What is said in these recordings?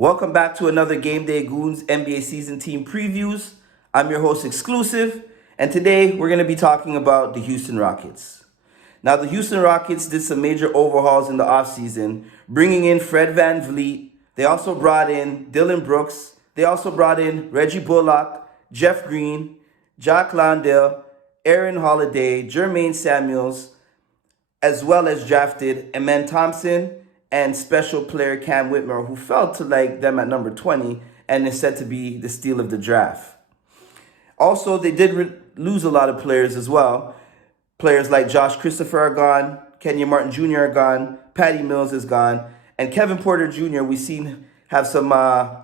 Welcome back to another Game Day Goons NBA season team previews. I'm your host, Exclusive, and today we're going to be talking about the Houston Rockets. Now, the Houston Rockets did some major overhauls in the offseason, bringing in Fred VanVleet. They also brought in Dillon Brooks. They also brought in Reggie Bullock, Jeff Green, Jack Landale, Aaron Holiday, Jermaine Samuels, as well as drafted Amen Thompson and special player Cam Whitmore, who fell to them at number 20 and is said to be the steal of the draft. Also, they did lose a lot of players as well. Players like Josh Christopher are gone, Kenyon Martin Jr. are gone, Patty Mills is gone, and Kevin Porter Jr., we've seen have some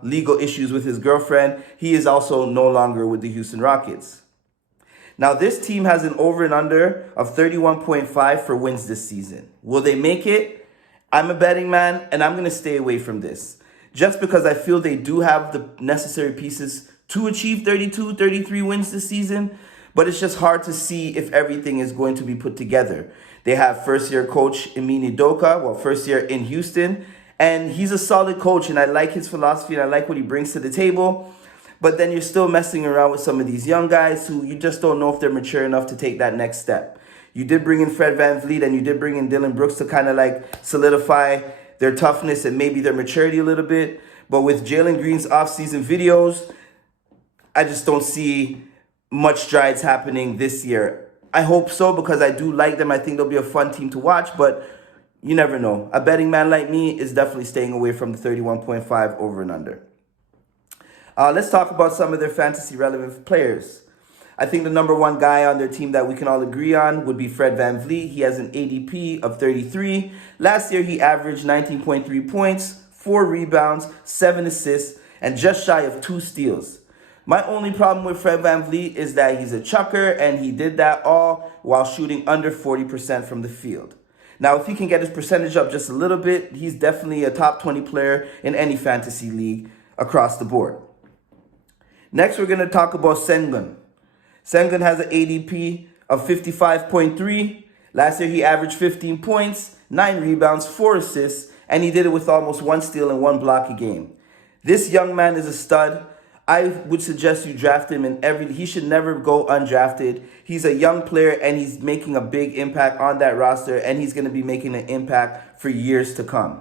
legal issues with his girlfriend. He is also no longer with the Houston Rockets. Now, this team has an over and under of 31.5 for wins this season. Will they make it? I'm a betting man, and I'm going to stay away from this just because I feel they do have the necessary pieces to achieve 32, 33 wins this season, but it's just hard to see if everything is going to be put together. They have first-year coach Ime Udoka, first year in Houston, and he's a solid coach, and I like his philosophy, and I like what he brings to the table. But then you're still messing around with some of these young guys who you just don't know if they're mature enough to take that next step. You did bring in Fred VanVleet and you did bring in Dillon Brooks to kind of solidify their toughness and maybe their maturity a little bit. But with Jalen Green's offseason videos, I just don't see much strides happening this year. I hope so because I do like them. I think they'll be a fun team to watch, but you never know. A betting man like me is definitely staying away from the 31.5 over and under. Let's talk about some of their fantasy relevant players. I think the number one guy on their team that we can all agree on would be Fred VanVleet. He has an ADP of 33. Last year, he averaged 19.3 points, 4 rebounds, 7 assists, and just shy of 2 steals. My only problem with Fred VanVleet is that he's a chucker, and he did that all while shooting under 40% from the field. Now, if he can get his percentage up just a little bit, he's definitely a top 20 player in any fantasy league across the board. Next, we're going to talk about Sengun. Sengun has an ADP of 55.3. Last year, he averaged 15 points, 9 rebounds, 4 assists, and he did it with almost 1 steal and 1 block a game. This young man is a stud. I would suggest you draft him he should never go undrafted. He's a young player, and he's making a big impact on that roster, and he's going to be making an impact for years to come.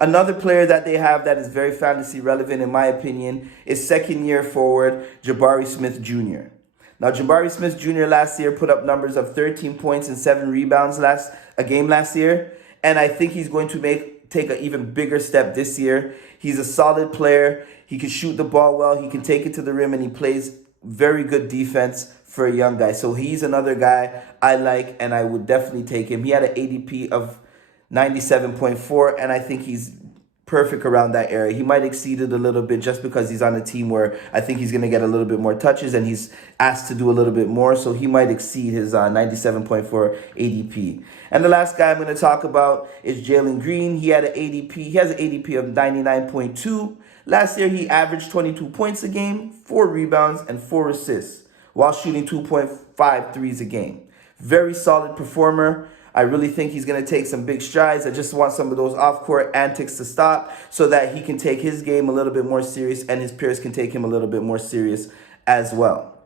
Another player that they have that is very fantasy relevant, in my opinion, is second-year forward Jabari Smith Jr. Now, Jabari Smith Jr. last year put up numbers of 13 points and 7 rebounds a game last year, and I think he's going to take an even bigger step this year. He's a solid player. He can shoot the ball well. He can take it to the rim, and he plays very good defense for a young guy. So he's another guy I like, and I would definitely take him. He had an ADP of 97.4, and I think he's perfect around that area. He might exceed it a little bit just because he's on a team where I think he's going to get a little bit more touches and he's asked to do a little bit more, so he might exceed his 97.4 ADP. And the last guy I'm going to talk about is Jalen Green. He has an ADP of 99.2. Last year, he averaged 22 points a game, 4 rebounds, and 4 assists while shooting 2.5 threes a game. Very solid performer. I really think he's going to take some big strides. I just want some of those off-court antics to stop so that he can take his game a little bit more serious and his peers can take him a little bit more serious as well.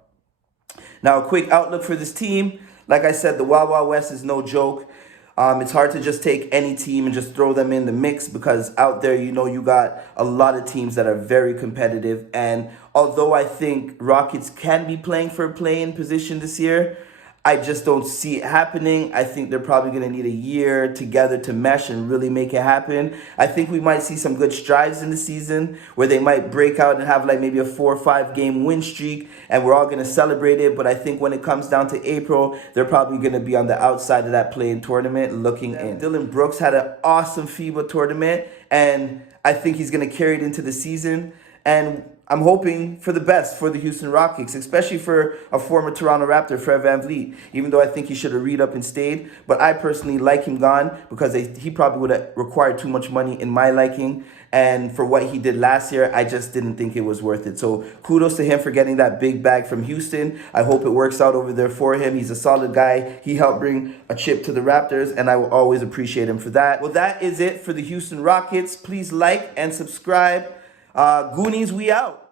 Now, a quick outlook for this team. Like I said, the Wild Wild West is no joke. It's hard to just take any team and just throw them in the mix because out there, you got a lot of teams that are very competitive. And although I think Rockets can be playing for a play-in position this year, I just don't see it happening. I think they're probably going to need a year together to mesh and really make it happen. I think we might see some good strides in the season where they might break out and have maybe a 4 or 5 game win streak, and we're all going to celebrate it. But I think when it comes down to April, they're probably going to be on the outside of that play-in tournament looking in. Dillon Brooks had an awesome FIBA tournament, and I think he's going to carry it into the season. And I'm hoping for the best for the Houston Rockets, especially for a former Toronto Raptor, Fred VanVleet, even though I think he should have read up and stayed. But I personally like him gone because he probably would have required too much money in my liking. And for what he did last year, I just didn't think it was worth it. So kudos to him for getting that big bag from Houston. I hope it works out over there for him. He's a solid guy. He helped bring a chip to the Raptors, and I will always appreciate him for that. Well, that is it for the Houston Rockets. Please like and subscribe. Goonies, we out.